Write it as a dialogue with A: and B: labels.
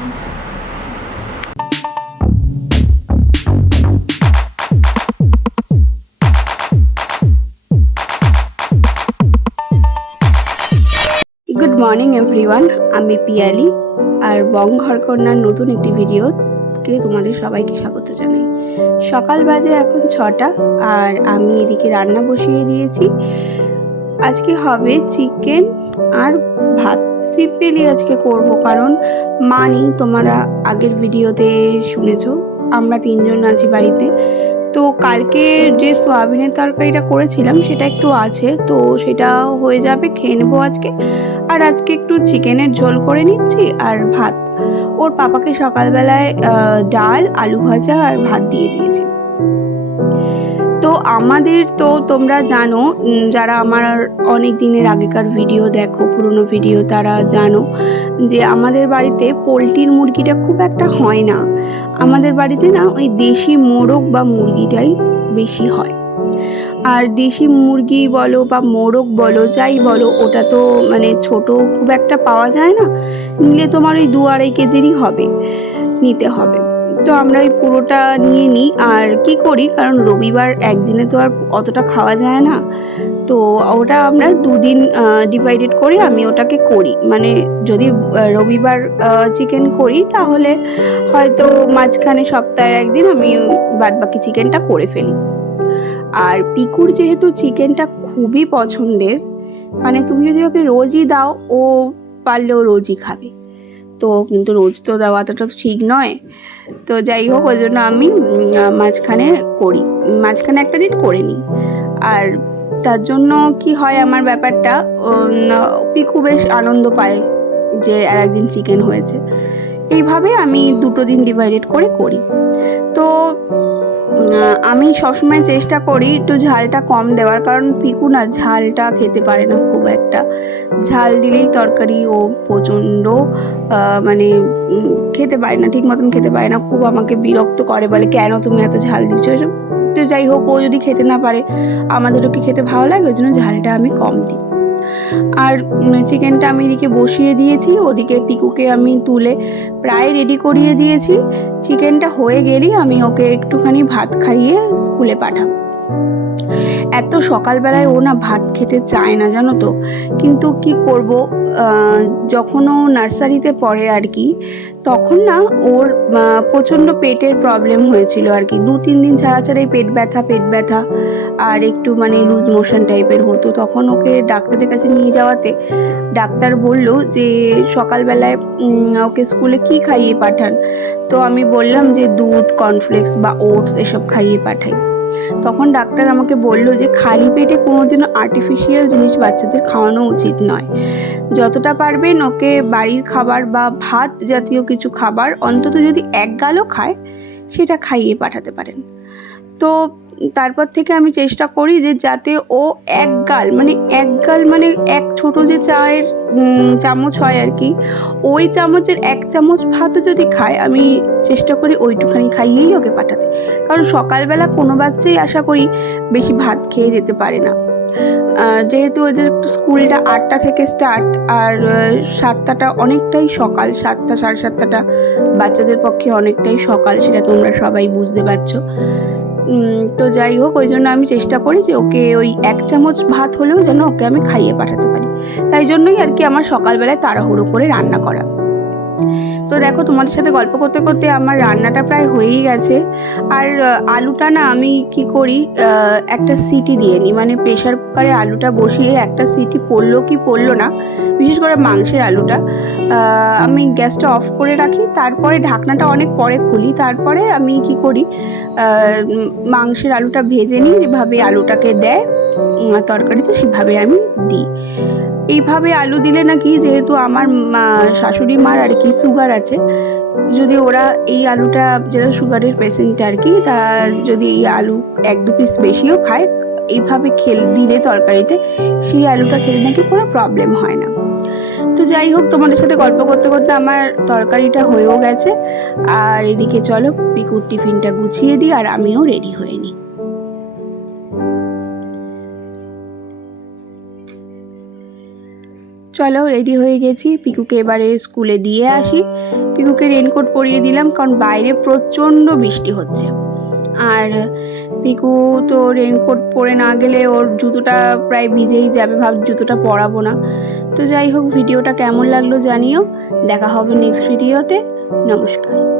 A: Good morning everyone আমি পিয়ালি আর বং ঘরকন্যার নতুন একটি ভিডিওকে তোমাদের সবাইকে স্বাগত জানাই। সকাল বাজে এখন ছটা, আর আমি এদিকে রান্না বসিয়ে দিয়েছি। আজকে হবে চিকেন আর ভাত। সিম্পলি আজকে করব, কারণ মানি, তোমরা আগের ভিডিওতে শুনেছো, আমরা তিনজন আছি বাড়িতে। তো কালকে যে সোয়াবিনের তরকারিটা করেছিলাম, সেটা একটু আছে, তো সেটা হয়ে যাবে, খেয়ে নেব আজকে। আর আজকে একটু চিকেনের ঝোল করে নিচ্ছি আর ভাত। ওর পাপাকে সকালবেলায় ডাল, আলু ভাজা আর ভাত দিয়ে দিয়েছি। আমাদের তো তোমরা জানো যারা আমার অনেক দিনের আগেকার ভিডিও দেখো, পুরনো ভিডিও তারা জানো যে আমাদের বাড়িতে পোলট্রির মুরগিটা খুব একটা হয় না। আমাদের বাড়িতে না ওই দেশি মোরগ বা মুরগিটাই বেশি হয়। আর দেশি মুরগি বলো বা মোরগ বলো, যাই বলো, ওটা তো মানে ছোট খুব একটা পাওয়া যায় না। নিলে তোমার ওই দু আড়াই কেজিরই হবে, নিতে হবে। তো আমরা ওই পুরোটা নিয়ে নিই। আর কি করি? কারণ রবিবার একদিনে তো আর অতটা খাওয়া যায় না। তো ওটা আমরা দুদিন ডিভাইডেড করে, আমি ওটাকে করি। মানে যদি রবিবার চিকেন করি, তাহলে হয়তো মাঝখানে সপ্তাহের একদিন আমি বাদ বাকি চিকেনটা করে ফেলি। আর পিকুর যেহেতু চিকেনটা খুবই পছন্দের মানে তুমি যদি ওকে রোজই দাও, ও পারলেও রোজই খাবে। তো কিন্তু রোজ তো দেওয়া তো ঠিক নয়। তো যাই হোক, ওই জন্য আমি মাঝখানে করি। মাঝখানে একটা দিন করে নিই। আর তার জন্য কি হয় আমার ব্যাপারটা পিকু বেশ আনন্দ পায় যে আর একদিন চিকেন হয়েছে। এইভাবে আমি দুটো দিন ডিভাইডেড করে করি। তো আমি সবসময় চেষ্টা করি একটু ঝালটা কম দেওয়ার, কারণ পিকু না ঝালটা খেতে পারে না খুব একটা। ঝাল দিলেই তরকারি ও প্রচণ্ড মানে খেতে পারে না, ঠিক মতন খেতে পারে না, খুব আমাকে বিরক্ত করে, বলে, কেন তুমি এত ঝাল দিচ্ছ? তো যাই হোক, ও যদি খেতে না পারে, আমাদেরও কি খেতে ভালো লাগে? ওই জন্য ঝালটা আমি কম দিই। আর চিকেনটা আমি এদিকে বসিয়ে দিয়েছি, ওদিকে পিকুকে আমি তুলে প্রায় রেডি করিয়ে দিয়েছি। চিকেনটা হয়ে গেলেই আমি ওকে একটুখানি ভাত খাইয়ে স্কুলে পাঠাবো। এত সকালবেলায় ও না ভাত খেতে চায় না, জানো তো। কিন্তু কি করব? যখন ও নার্সারিতে পড়ে আর কি, তখন না ওর প্রচণ্ড পেটের প্রবলেম হয়েছিল আর কি। দু, তিন দিন ছাড়া ছাড়াই পেট ব্যথা পেট ব্যথা আর একটু মানে লুজ মোশন টাইপের হতো। তখন ওকে ডাক্তারের কাছে নিয়ে যাওয়াতে ডাক্তার বলল যে, সকালবেলায় ওকে স্কুলে কি খাইয়ে পাঠান? তো আমি বললাম যে, দুধ কর্নফ্লেক্স বা ওটস এসব খাইয়ে পাঠাই। তখন ডাক্তার আমাকে বলল যে, খালি পেটে কোনোদিনও আর্টিফিশিয়াল জিনিস বাচ্চাদের খাওয়ানো উচিত নয়। যতটা পারবেন ওকে বাড়ির খাবার বা ভাত জাতীয় কিছু খাবার, অন্তত যদি এক গালও খায়, সেটা খাইয়ে পাঠাতে পারেন। তো তারপর থেকে আমি চেষ্টা করি যে যাতে ও এক গাল মানে এক গাল মানে এক ছোট যে চায়ের চামচ হয় আর কি, ওই চামচের এক চামচ ভাতও যদি খায়, আমি চেষ্টা করি ওইটুখানি খাইয়েই ওকে পাঠাতে। কারণ সকালবেলা কোনো বাচ্চাই আশা করি বেশি ভাত খেয়ে যেতে পারে না। যেহেতু ওদের স্কুলটা আটটা থেকে স্টার্ট আর সাতটাটা অনেকটাই সকাল, সাতটা, সাড়ে সাতটাটা বাচ্চাদের পক্ষে অনেকটাই সকাল, সেটা তোমরা সবাই বুঝতে পারছ। তো যাই হোক, ওই জন্য আমি চেষ্টা করি যে ওকে ওই এক চামচ ভাত হলেও যেন ওকে আমি খাইয়ে পাঠাতে পারি। তাই জন্যই আর কি আমার সকালবেলায় তাড়াহুড়ো করে রান্না করা। তো দেখো, তোমাদের সাথে গল্প করতে করতে আমার রান্নাটা প্রায় হয়েই গেছে। আর আলুটা না আমি কি করি একটা সিটি দিয়ে নিই। মানে প্রেশার কুকারে আলুটা বসিয়ে একটা সিটি পড়ল কি পড়ল না, বিশেষ করে মাংসের আলুটা আমি গ্যাসটা অফ করে রাখি। তারপরে ঢাকনাটা অনেক পরে খুলি। তারপরে আমি কি করি মাংসের আলুটা ভেজে নিই। যেভাবে আলুটাকে দেয় তরকারিতে সেভাবে আমি দিই। এইভাবে আলু দিলে নাকি যেহেতু আমার শাশুড়ি মার আর কি সুগার আছে, যদি ওরা এই আলুটা যারা সুগারের পেশেন্ট আর কি, তারা যদি এই আলু এক দু পিস বেশিও খায়, এইভাবে খেল, দিলে তরকারিতে, সেই আলুটা খেলে নাকি কোনো প্রবলেম হয় না। তো যাই হোক, তোমাদের সাথে গল্প করতে করতে আমার তরকারিটা হয়েও গেছে, আর এদিকে চলো, পিকুর টিফিনটা গুছিয়ে দিই, আর আমিও রেডি হয়ে নিই। চলো রেডি হয়ে গেছি। পিকুকে এবারে স্কুলে দিয়ে আসি। পিকুকে রেনকোট পরিয়ে দিলাম, কারণ বাইরে প্রচণ্ড বৃষ্টি হচ্ছে। আর পিকু তো রেনকোট পরে না গেলে ওর জুতোটা প্রায় ভিজেই যাবে, ভাব জুতোটা পরাবো না। তো যাই হোক, ভিডিওটা কেমন লাগল জানিও। দেখা হবে নেক্সট ভিডিওতে নমস্কার।